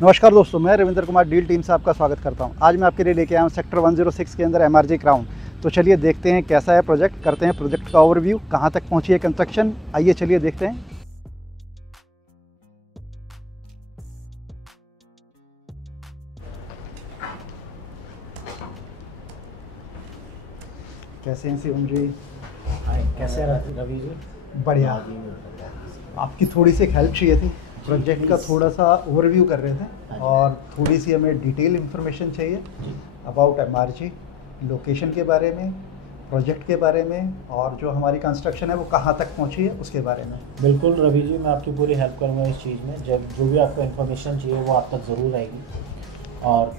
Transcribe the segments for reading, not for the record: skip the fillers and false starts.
नमस्कार दोस्तों, मैं रविंद्र कुमार डील टीम से आपका स्वागत करता हूं। आज मैं आपके लिए लेके आया हूं सेक्टर 106 के अंदर एमआरजी क्राउन। तो चलिए देखते हैं कैसा है प्रोजेक्ट, करते हैं प्रोजेक्ट का ओवरव्यू, कहां तक पहुंची है कंस्ट्रक्शन। आइए चलिए देखते हैं। कैसे हैं शिवम जी? कैसे रवि जी? बढ़िया। आपकी थोड़ी सी हेल्प चाहिए थी, प्रोजेक्ट का थोड़ा सा ओवरव्यू कर रहे थे और थोड़ी सी हमें डिटेल इन्फॉर्मेशन चाहिए अबाउट एमआरजी, लोकेशन के बारे में, प्रोजेक्ट के बारे में, और जो हमारी कंस्ट्रक्शन है वो कहाँ तक पहुँची है उसके बारे में। बिल्कुल रवि जी, मैं आपकी पूरी हेल्प करूँगा इस चीज़ में। जब जो भी आपको इन्फॉर्मेशन चाहिए वो आप तक ज़रूर आएगी। और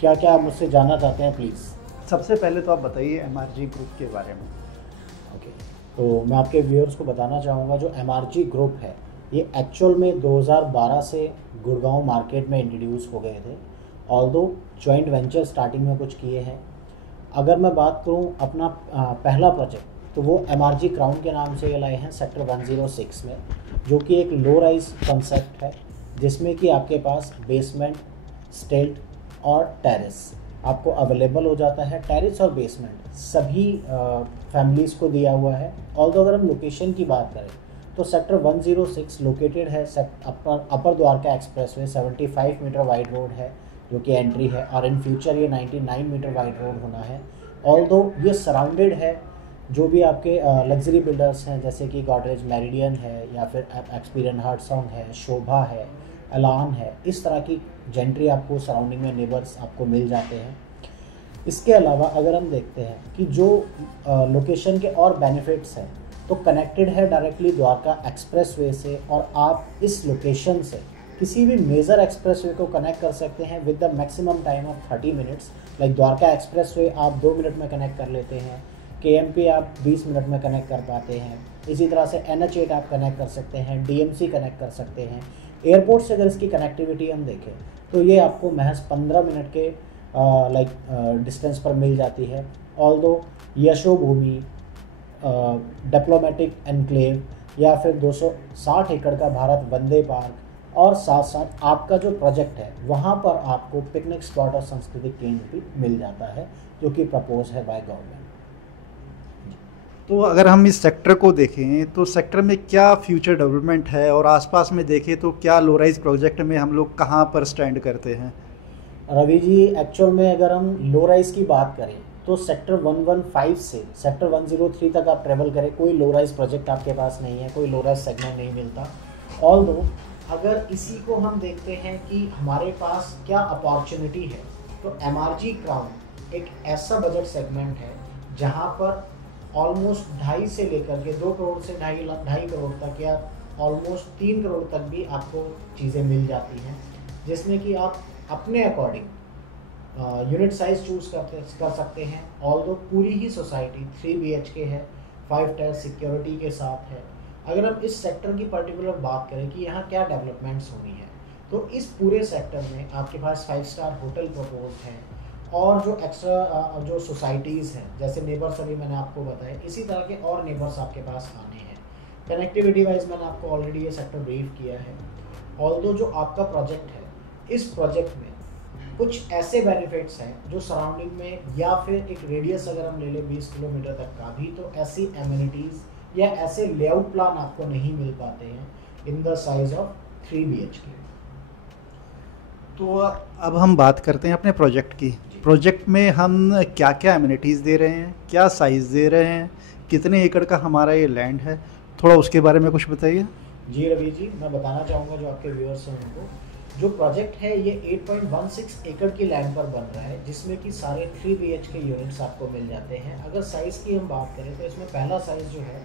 क्या क्या आप मुझसे जानना चाहते हैं प्लीज़? सबसे पहले तो आप बताइए एमआरजी ग्रुप के बारे में। ओके, तो मैं आपके व्यूअर्स को बताना चाहूँगा जो एमआरजी ग्रुप है ये एक्चुअल में 2012 से गुड़गांव मार्केट में इंट्रोड्यूस हो गए थे। ऑल्दो जॉइंट वेंचर स्टार्टिंग में कुछ किए हैं। अगर मैं बात करूं अपना पहला प्रोजेक्ट, तो वो एमआरजी क्राउन के नाम से ये लाए हैं सेक्टर 106 में, जो कि एक लो राइज कंसेप्ट है जिसमें कि आपके पास बेसमेंट, स्टेल्ट और टेरेस आपको अवेलेबल हो जाता है। टेरेस और बेसमेंट सभी फैमिलीज़ को दिया हुआ है। ऑल्दो अगर हम लोकेशन की बात करें तो सेक्टर 106 लोकेटेड है upper Dwarka expressway, 75 meter wide road है जो कि एंट्री है, और इन फ्यूचर ये 99 मीटर वाइड रोड होना है। ऑल्दो ये सराउंडेड है जो भी आपके लग्जरी बिल्डर्स हैं, जैसे कि गॉडरेज मेरिडियन है या फिर एक्सपीरियन हार्टसोंग है, शोभा है, एलान है, इस तरह की जेंट्री आपको सराउंडिंग में नेबर्स आपको मिल जाते हैं। इसके अलावा अगर हम देखते हैं कि जो लोकेशन के और बेनिफिट्स हैं, तो कनेक्टेड है डायरेक्टली द्वारका एक्सप्रेसवे से, और आप इस लोकेशन से किसी भी मेजर एक्सप्रेसवे को कनेक्ट कर सकते हैं with the maximum time of 30 minutes. Like Dwarka expressway आप 2 मिनट में कनेक्ट कर लेते हैं, केएमपी आप 20 मिनट में कनेक्ट कर पाते हैं। इसी तरह से NH8 आप कनेक्ट कर सकते हैं, DMC कनेक्ट कर सकते हैं। एयरपोर्ट से अगर इसकी कनेक्टिविटी हम देखें तो ये आपको महज 15 मिनट के डिस्टेंस पर मिल जाती है। ऑल्दो यशोभूमि, डिप्लोमेटिक एनक्लेव या फिर 260 एकड़ का भारत वंदे पार्क, और साथ साथ आपका जो प्रोजेक्ट है वहाँ पर आपको पिकनिक स्पॉट और सांस्कृतिक केंद्र भी मिल जाता है जो कि प्रपोज है बाय गवर्नमेंट। तो अगर हम इस सेक्टर को देखें तो सेक्टर में क्या फ्यूचर डेवलपमेंट है, और आसपास में देखें तो क्या लो राइज प्रोजेक्ट में हम लोग कहाँ पर स्टैंड करते हैं? रवि जी, एक्चुअल में अगर हम लो राइज की बात करें तो सेक्टर 115 से सेक्टर 103 तक आप ट्रेवल करें, कोई लो राइज प्रोजेक्ट आपके पास नहीं है, कोई लो राइज सेगमेंट नहीं मिलता। ऑल्दो अगर इसी को हम देखते हैं कि हमारे पास क्या अपॉर्चुनिटी है, तो एमआरजी क्राउन एक ऐसा बजट सेगमेंट है जहां पर ऑलमोस्ट 2.5 से लेकर के 2 करोड़ से 2.5 करोड़ तक, या ऑलमोस्ट 3 करोड़ तक भी आपको चीज़ें मिल जाती हैं, जिसमें कि आप अपने अकॉर्डिंग यूनिट साइज चूज़ कर सकते हैं। ऑल्दो पूरी ही सोसाइटी 3 BHK है, 5 टायर सिक्योरिटी के साथ है। अगर हम इस सेक्टर की पर्टिकुलर बात करें कि यहाँ क्या डेवलपमेंट्स होनी है, तो इस पूरे सेक्टर में आपके पास 5 स्टार होटल प्रपोज हैं, और जो एक्स्ट्रा जो सोसाइटीज़ हैं जैसे नेबर्स अभी मैंने आपको बताया, इसी तरह के और नेबर्स आपके पास आने हैं। कनेक्टिविटी वाइज मैंने आपको ऑलरेडी ये सेक्टर ब्रीफ किया है। ऑल्दो जो आपका प्रोजेक्ट है, इस प्रोजेक्ट में कुछ ऐसे बेनिफिट्स हैं जो सराउंडिंग में, या फिर एक रेडियस अगर हम ले लें 20 किलोमीटर तक का भी, तो ऐसी एमिनिटीज़ या ऐसे लेआउट प्लान आपको नहीं मिल पाते हैं in the size of 3 BHK। तो अब हम बात करते हैं अपने प्रोजेक्ट की। प्रोजेक्ट में हम क्या क्या एमिनिटीज़ दे रहे हैं, क्या साइज़ दे रहे हैं, कितने एकड़ का हमारा ये लैंड है, थोड़ा उसके बारे में कुछ बताइए। जी रवि जी, मैं बताना चाहूँगा जो आपके व्यूअर्स हैं उनको, जो प्रोजेक्ट है ये 8.16 एकड़ की लैंड पर बन रहा है, जिसमें कि सारे 3 BHK यूनिट्स आपको मिल जाते हैं। अगर साइज़ की हम बात करें तो इसमें पहला साइज़ जो है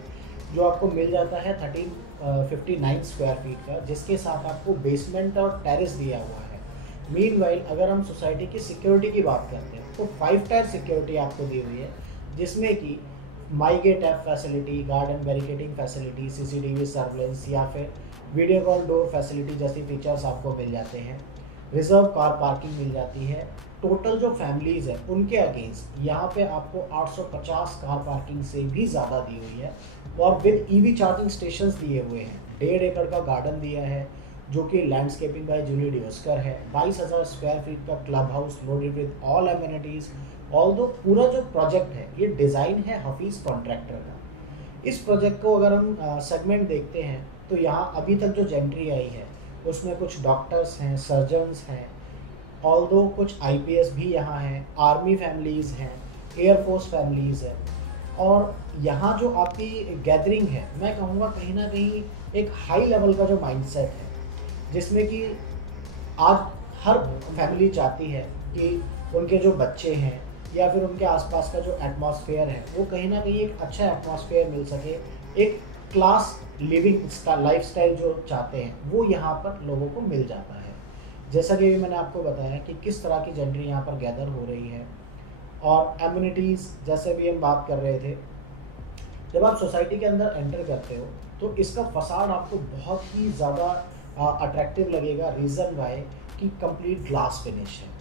जो आपको मिल जाता है 1359 स्क्वायर फीट का, जिसके साथ आपको बेसमेंट और टेरेस दिया हुआ है। मीनवाइल अगर हम सोसाइटी की सिक्योरिटी की बात करते हैं तो 5 टायर सिक्योरिटी आपको दी हुई है, जिसमें कि MyGate app facility, garden barricading facility, CCTV surveillance या फिर वीडियो कॉल डोर फैसिलिटी जैसी फीचर्स आपको मिल जाते हैं। रिजर्व कार पार्किंग मिल जाती है। टोटल जो फैमिलीज़ हैं उनके अगेंस्ट यहाँ पे आपको 850 कार पार्किंग से भी ज़्यादा दी हुई है, और विद EV चार्जिंग स्टेशंस दिए हुए हैं। 1.5 एकड़ का गार्डन दिया है, जो कि लैंडस्केपिंग बाय जूली डियोस्कर है। 22,000 स्क्वायर फीट का club house loaded with all amenities. Although पूरा जो प्रोजेक्ट है ये डिज़ाइन है हफीज़ कॉन्ट्रैक्टर का। इस प्रोजेक्ट को अगर हम सेगमेंट देखते हैं तो यहाँ अभी तक जो जेंट्री आई है उसमें कुछ डॉक्टर्स हैं, सर्जन्स हैं, ऑल्दो कुछ आईपीएस भी यहाँ हैं, आर्मी फैमिलीज़ हैं, एयरफोर्स फैमिलीज़ हैं। और यहाँ जो आपकी गैदरिंग है, मैं कहूँगा कहीं ना कहीं एक हाई लेवल का जो माइंडसेट है, जिसमें कि आज हर फैमिली चाहती है कि उनके जो बच्चे हैं या फिर उनके आसपास का जो एटमॉस्फेयर है वो कहीं ना कहीं एक अच्छा एटमॉस्फेयर मिल सके, एक क्लास लिविंग लाइफस्टाइल जो चाहते हैं वो यहाँ पर लोगों को मिल जाता है। जैसा कि मैंने आपको बताया कि किस तरह की जेंट्री यहाँ पर गैदर हो रही है। और एम्यूनिटीज़ जैसे भी हम बात कर रहे थे, जब आप सोसाइटी के अंदर एंटर करते हो तो इसका फसाड आपको बहुत ही ज़्यादा अट्रैक्टिव लगेगा। रीज़न वाई कि कंप्लीट ग्लास फिनिश है।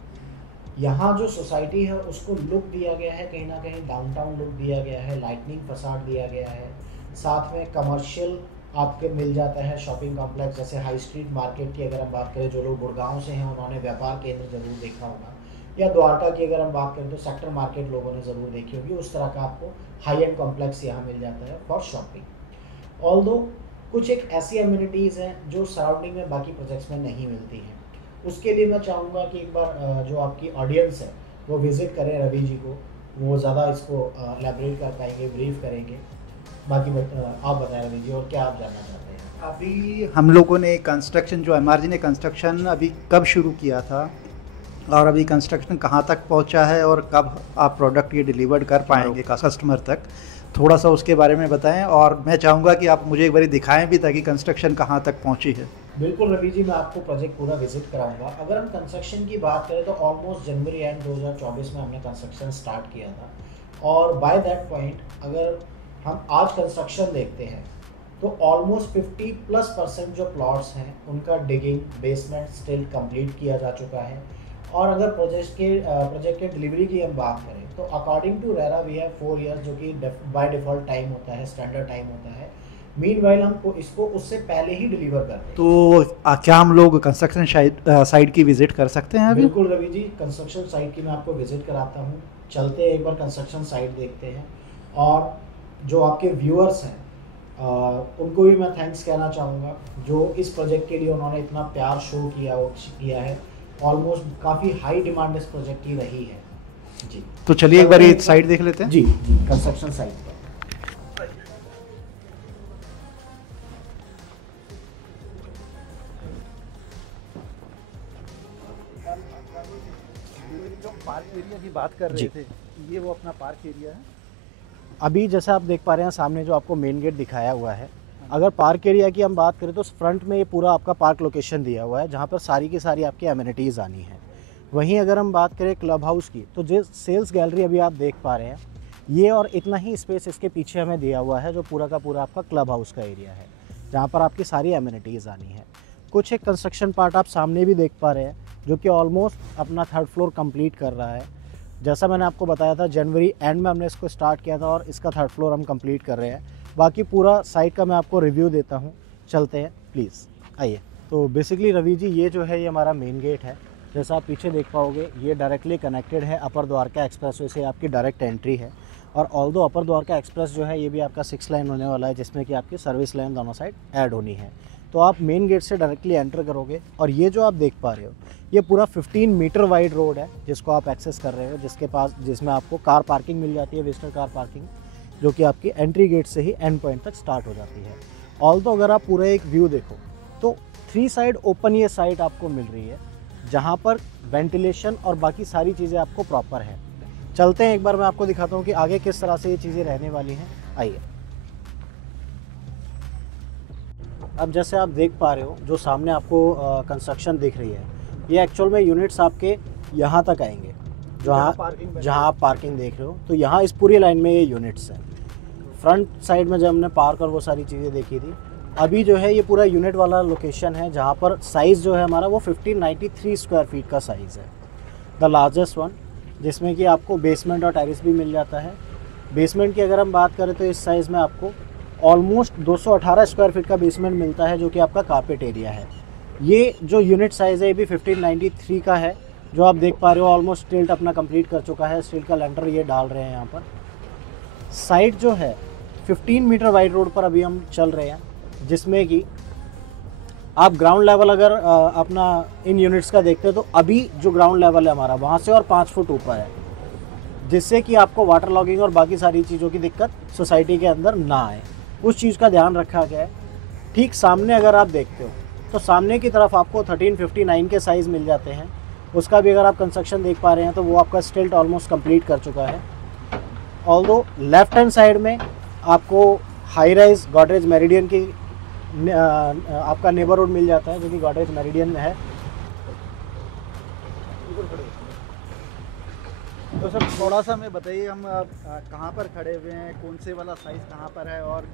यहाँ जो सोसाइटी है उसको लुक दिया गया है, कहीं ना कहीं डाउनटाउन लुक दिया गया है, लाइटनिंग फसाड दिया गया है, साथ में कमर्शियल आपके मिल जाता है शॉपिंग कॉम्प्लेक्स। जैसे हाई स्ट्रीट मार्केट की अगर हम बात करें, जो लोग गुड़गांव से हैं उन्होंने व्यापार केंद्र ज़रूर देखा होगा, या द्वारका की अगर हम बात करें तो सेक्टर मार्केट लोगों ने ज़रूर देखी होगी। उस तरह का आपको हाई एंड कॉम्प्लेक्स यहाँ मिल जाता है फॉर शॉपिंग। ऑल्दो कुछ एक ऐसी एम्यूनिटीज़ हैं जो सराउंडिंग में बाकी प्रोजेक्ट्स में नहीं मिलती हैं। उसके लिए मैं चाहूँगा कि एक बार जो आपकी ऑडियंस है वो विज़िट करें रवि जी को, वो ज़्यादा इसको एलैबोरेट कर पाएंगे, ब्रीफ करेंगे। बाकी आप बताएं रवि जी, और क्या आप जानना चाहते हैं? अभी हम लोगों ने कंस्ट्रक्शन, जो एमआरजी ने कंस्ट्रक्शन अभी कब शुरू किया था और अभी कंस्ट्रक्शन कहाँ तक पहुँचा है और कब आप प्रोडक्ट ये डिलीवर्ड कर पाएंगे कस्टमर तक, थोड़ा सा उसके बारे में बताएं। और मैं चाहूँगा कि आप मुझे एक बार दिखाएं भी ताकि कंस्ट्रक्शन कहाँ तक पहुँची है। बिल्कुल रवि जी, मैं आपको प्रोजेक्ट पूरा विजिट कराऊंगा। अगर हम कंस्ट्रक्शन की बात करें तो ऑलमोस्ट जनवरी एंड 2024 में हमने कंस्ट्रक्शन स्टार्ट किया था, और बाय दैट पॉइंट अगर हम आज कंस्ट्रक्शन देखते हैं तो ऑलमोस्ट 50+% जो प्लॉट्स हैं उनका डिगिंग, बेसमेंट स्टिल कंप्लीट किया जा चुका है। और अगर प्रोजेक्ट के डिलीवरी की हम बात करें तो according to RERA we have 4 years, जो कि बाय डिफ़ॉल्ट टाइम होता है, स्टैंडर्ड टाइम होता है। मीनवाइल हमको इसको उससे पहले ही डिलीवर करते हैं। तो क्या हम लोग कंस्ट्रक्शन साइट की विज़िट कर सकते हैं अभी? बिल्कुल रवि जी, कंस्ट्रक्शन साइट की मैं आपको विज़िट कराता हूँ। चलते हैं एक बार कंस्ट्रक्शन साइट देखते हैं। और जो आपके व्यूअर्स हैं उनको भी मैं थैंक्स कहना चाहूँगा, जो इस प्रोजेक्ट के लिए उन्होंने इतना प्यार शो किया है। ऑलमोस्ट काफ़ी हाई डिमांड इस प्रोजेक्ट की रही है जी। तो चलिए एक बार ये साइट देख लेते हैं। जी कंस्ट्रक्शन साइट पर। जो पार्क एरिया की बात कर रहे थे, ये वो अपना पार्क एरिया है। अभी जैसा आप देख पा रहे हैं सामने जो आपको मेन गेट दिखाया हुआ है, अगर पार्क एरिया की हम बात करें तो फ्रंट में ये पूरा आपका पार्क लोकेशन दिया हुआ है, जहाँ पर सारी की सारी आपकी एमिनिटीज़ आनी है। वहीं अगर हम बात करें क्लब हाउस की, तो जो सेल्स गैलरी अभी आप देख पा रहे हैं, ये और इतना ही स्पेस इसके पीछे हमें दिया हुआ है, जो पूरा का पूरा आपका क्लब हाउस का एरिया है, जहाँ पर आपकी सारी एमिनिटीज़ आनी है। कुछ एक कंस्ट्रक्शन पार्ट आप सामने भी देख पा रहे हैं, जो कि ऑलमोस्ट अपना 3rd फ्लोर कंप्लीट कर रहा है। जैसा मैंने आपको बताया था, जनवरी एंड में हमने इसको स्टार्ट किया था और इसका 3rd फ्लोर हम कंप्लीट कर रहे हैं। बाकी पूरा साइट का मैं आपको रिव्यू देता हूँ, चलते हैं प्लीज़, आइए। तो बेसिकली रवि जी, ये जो है ये हमारा मेन गेट है। जैसा आप पीछे देख पाओगे, ये डायरेक्टली कनेक्टेड है अपर द्वारका एक्सप्रेसवे से, आपकी डायरेक्ट एंट्री है। और ऑल्दो अपर द्वारका एक्सप्रेस जो है ये भी आपका 6 लाइन होने वाला है, जिसमें कि आपकी सर्विस लाइन दोनों साइड ऐड होनी है। तो आप मेन गेट से डायरेक्टली एंटर करोगे और ये जो आप देख पा रहे हो, ये पूरा 15 मीटर वाइड रोड है जिसको आप एक्सेस कर रहे हो, जिसमें आपको कार पार्किंग मिल जाती है, विजिटर कार पार्किंग, जो कि आपकी एंट्री गेट से ही एंड पॉइंट तक स्टार्ट हो जाती है। ऑल्दो अगर आप पूरा एक व्यू देखो तो 3 साइड ओपन ये साइट आपको मिल रही है, जहाँ पर वेंटिलेशन और बाकी सारी चीज़ें आपको प्रॉपर है। चलते हैं एक बार, मैं आपको दिखाता हूँ कि आगे किस तरह से ये चीज़ें रहने वाली हैं, आइए। अब जैसे आप देख पा रहे हो, जो सामने आपको कंस्ट्रक्शन दिख रही है, ये एक्चुअल में यूनिट्स आपके यहाँ तक आएंगे, जहाँ आप पार्किंग देख रहे हो। तो यहाँ इस पूरी लाइन में ये यूनिट्स हैं। फ्रंट साइड में जब हमने पार्क और वो सारी चीज़ें देखी थी, अभी जो है ये पूरा यूनिट वाला लोकेशन है, जहाँ पर साइज़ जो है हमारा वो 1593 स्क्वायर फीट का साइज़ है, द लार्जेस्ट वन, जिसमें कि आपको बेसमेंट और टेरेस भी मिल जाता है। बेसमेंट की अगर हम बात करें तो इस साइज़ में आपको ऑलमोस्ट 218 स्क्वायर फीट का बेसमेंट मिलता है, जो कि आपका कारपेट एरिया है। ये जो यूनिट साइज़ है ये भी 1593 का है। जो आप देख पा रहे हो ऑलमोस्ट स्टिल्ट अपना कंप्लीट कर चुका है। स्टिल्ट का लेंटर ये डाल रहे हैं यहाँ पर। साइट जो है 15 मीटर वाइड रोड पर अभी हम चल रहे हैं, जिसमें कि आप ग्राउंड लेवल अगर अपना इन यूनिट्स का देखते हो तो अभी जो ग्राउंड लेवल है हमारा वहाँ से और 5 फुट ऊपर है, जिससे कि आपको वाटर लॉगिंग और बाकी सारी चीज़ों की दिक्कत सोसाइटी के अंदर ना आए। उस चीज़ का ध्यान रखा गया है। ठीक सामने अगर आप देखते हो तो सामने की तरफ आपको 1359 के साइज़ मिल जाते हैं। उसका भी अगर आप कंस्ट्रक्शन देख पा रहे हैं तो वो आपका स्टिल्ट ऑलमोस्ट कंप्लीट कर चुका है। ऑल्दो लेफ्ट हैंड साइड में आपको हाई राइज गॉडरेज मेरिडियन की आपका नेबरहुड मिल जाता है, जो कि गॉडरेज मेरिडियन में है। तो सर थोड़ा सा हमें बताइए, हम कहाँ पर खड़े हुए हैं, कौन से वाला साइज़ कहाँ पर है और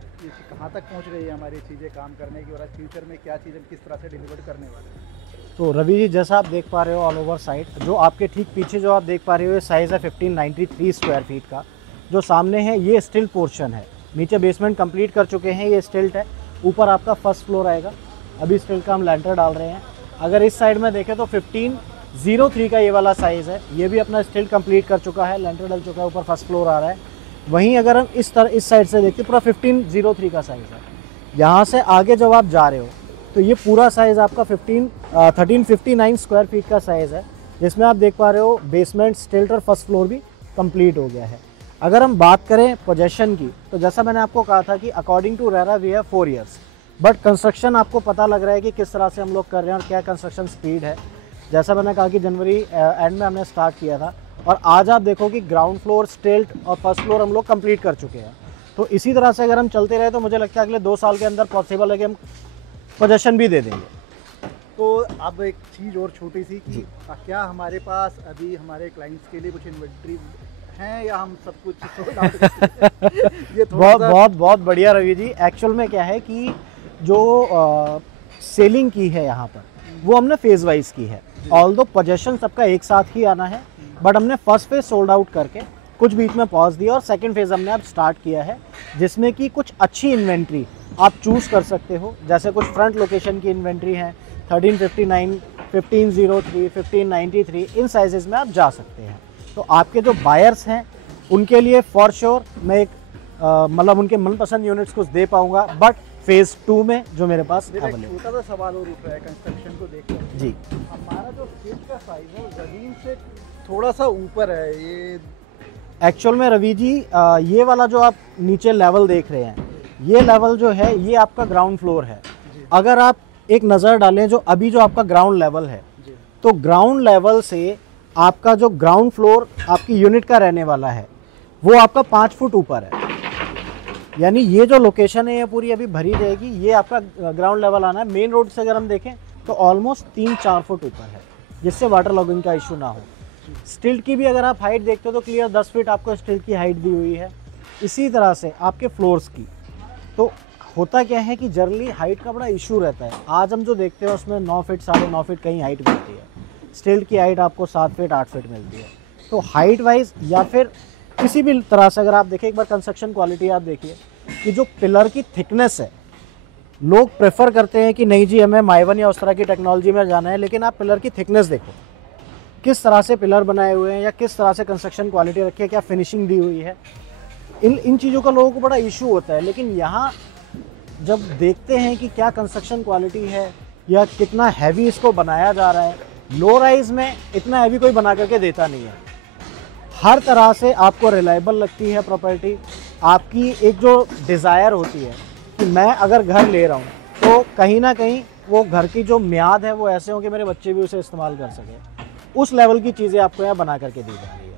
कहाँ तक पहुँच रही है हमारी चीज़ें काम करने की, और फ्यूचर में क्या चीज़ें किस तरह से डिलीवर करने वाले हैं। तो रवि जी, जैसा आप देख पा रहे हो ऑल ओवर साइट, जो आपके ठीक पीछे जो आप देख पा रहे हो ये साइज़ है 1593 स्क्वायर फीट का। जो सामने है ये स्टिल्ट पोर्शन है। नीचे बेसमेंट कंप्लीट कर चुके हैं, ये स्टिल्ट है। ऊपर आपका फर्स्ट फ्लोर आएगा। अभी स्टिल्ट का हम लेंटर डाल रहे हैं। अगर इस साइड में देखें तो 1503 का ये वाला साइज़ है। ये भी अपना स्टिल्ट कंप्लीट कर चुका है, लेंटर डल चुका है, ऊपर फर्स्ट फ्लोर आ रहा है। वहीं अगर हम इस साइड से देखते पूरा 1503 का साइज़ है। यहाँ से आगे जब आप जा रहे हो तो ये पूरा साइज़ आपका 1359 स्क्वायर फीट का साइज़ है, जिसमें आप देख पा रहे हो बेसमेंट, स्टिल्ट और फर्स्ट फ्लोर भी कंप्लीट हो गया है। अगर हम बात करें पोजेशन की, तो जैसा मैंने आपको कहा था कि according to RERA we have 4 years, but construction आपको पता लग रहा है कि किस तरह से हम लोग कर रहे हैं और क्या कंस्ट्रक्शन स्पीड है। जैसा मैंने कहा कि जनवरी एंड में हमने स्टार्ट किया था और आज आप देखो कि ग्राउंड फ्लोर, स्टिल्ट और फर्स्ट फ्लोर हम लोग कंप्लीट कर चुके हैं। तो इसी तरह से अगर हम चलते रहे तो मुझे लगता है अगले 2 साल के अंदर पॉसिबल है कि हम पोजेशन भी दे देंगे। तो अब एक चीज़ और छोटी सी कि क्या हमारे पास अभी हमारे क्लाइंट्स के लिए कुछ इन्वेंट्री है या हम सब कुछ सोल्ड आउट ये बहुत बढ़िया रवि जी। एक्चुअल में क्या है कि जो सेलिंग की है यहाँ पर वो हमने फेज़ वाइज की है। ऑल्दो पोजेशन सबका एक साथ ही आना है, बट हमने फर्स्ट फेज सोल्ड आउट करके कुछ बीच में पॉज दिया और सेकंड फेज़ हमने अब स्टार्ट किया है, जिसमें कि कुछ अच्छी इन्वेंट्री आप चूज़ कर सकते हो। जैसे कुछ फ्रंट लोकेशन की इन्वेंट्री है 1359, 1503, 1593, इन साइजेस में आप जा सकते हैं। तो आपके जो बायर्स हैं उनके लिए फॉर श्योर मैं एक मतलब उनके मनपसंद यूनिट्स कुछ दे पाऊंगा, बट फेज़ 2 में जो मेरे पास अवेलेबल है। छोटा सा सवाल और उठ रहा है कंस्ट्रक्शन को देखकर जी। हमारा जो स्टिल्ट का साइज है ज़मीन से थोड़ा सा ऊपर है। ये एक्चुअल में रवि जी ये वाला जो आप नीचे लेवल देख रहे हैं, ये लेवल जो है ये आपका ग्राउंड फ्लोर है। अगर आप एक नज़र डालें जो अभी जो आपका ग्राउंड लेवल है, तो ग्राउंड लेवल से आपका जो ग्राउंड फ्लोर आपकी यूनिट का रहने वाला है वो आपका 5 फुट ऊपर है। यानी ये जो लोकेशन है ये पूरी अभी भरी रहेगी। ये आपका ग्राउंड लेवल आना है। मेन रोड से अगर हम देखें तो ऑलमोस्ट 3-4 फुट ऊपर है, जिससे वाटर लॉगिंग का इशू ना हो। स्टिल्ट की भी अगर आप हाइट देखते हो तो क्लियर 10 फीट आपको स्टिल्ट की हाइट दी हुई है। इसी तरह से आपके फ्लोर्स की तो होता क्या है कि जनरली हाइट का बड़ा इशू रहता है। आज हम जो देखते हैं उसमें 9 फीट 9.5 फीट कहीं हाइट मिलती है। स्टिल्ट की हाइट आपको 7 फीट 8 फीट मिलती है। तो हाइट वाइज या फिर किसी भी तरह से अगर आप देखें, एक बार कंस्ट्रक्शन क्वालिटी आप देखिए कि जो पिलर की थिकनेस है, लोग प्रेफर करते हैं कि नहीं जी हमें माइवन या उस तरह की टेक्नोलॉजी में जाना है, लेकिन आप पिलर की थिकनेस देखो किस तरह से पिलर बनाए हुए हैं या किस तरह से कंस्ट्रक्शन क्वालिटी रखी है, क्या फिनिशिंग दी हुई है। इन चीज़ों का लोगों को बड़ा इशू होता है। लेकिन यहाँ जब देखते हैं कि क्या कंस्ट्रक्शन क्वालिटी है या कितना हैवी इसको बनाया जा रहा है, लो राइज में इतना हैवी कोई बना करके देता नहीं है। हर तरह से आपको रिलायबल लगती है प्रॉपर्टी। आपकी एक जो डिज़ायर होती है कि मैं अगर घर ले रहा हूँ तो कहीं ना कहीं वो घर की जो मियाद है वो ऐसे हो कि मेरे बच्चे भी उसे इस्तेमाल कर सकें। उस लेवल की चीज़ें आपको यहाँ बना करके दी जा रही है।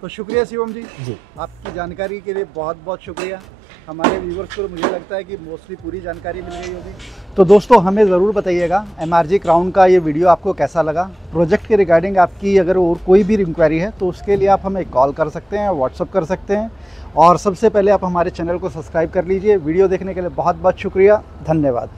तो शुक्रिया शिवम जी आपकी जानकारी के लिए बहुत बहुत शुक्रिया। हमारे व्यूवर्स को मुझे लगता है कि मोस्टली पूरी जानकारी मिल गई होगी। तो दोस्तों हमें ज़रूर बताइएगा MRG क्राउन का ये वीडियो आपको कैसा लगा। प्रोजेक्ट के रिगार्डिंग आपकी अगर और कोई भी इंक्वायरी है तो उसके लिए आप हमें कॉल कर सकते हैं, व्हाट्सअप कर सकते हैं। और सबसे पहले आप हमारे चैनल को सब्सक्राइब कर लीजिए। वीडियो देखने के लिए बहुत बहुत शुक्रिया, धन्यवाद।